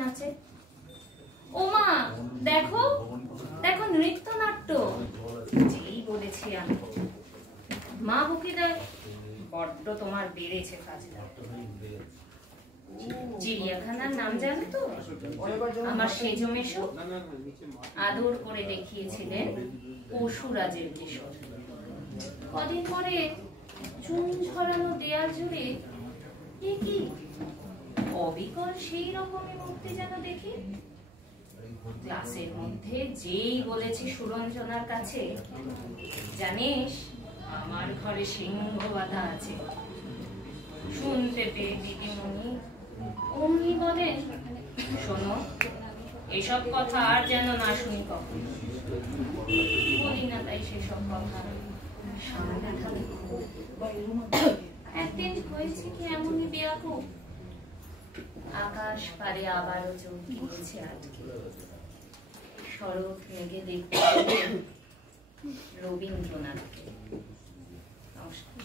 নাচে। ওমা দেখো দেখো নৃত্য নাট্য। যেই বলেছি আমি, মা বকে দেয়, বড্ড তোমার বেড়েছে কাজটা। চিড়িয়াখানার নাম জানো তো? আমার সেজো মেশো আদর করে দেখিয়েছিলেন পশুরাজের কিশোর। কদিন পরে চুন ঝরানো দেয়াল জুড়ে কি অবিকল সেই রকমই মূর্তি যেন দেখি। ক্লাসের মধ্যে যেই বলেছি সুরঞ্জনার কাছে, জানিস আমার ঘরে সিংহ বাঁধা আছে, শুনতে পেয়ে দিদিমণি অমনি বলেন, শোনো এসব কথা আর যেন না শুনি কখন। বলি না তাই সেসব কথা। একদিন হয়েছে কি এমনই বেয়াকুব, আকাশ পারে আবারও চোখ গিয়েছে আটকে। শরৎ মেঘে দেখতে রবীন্দ্রনাথকে। নমস্কার।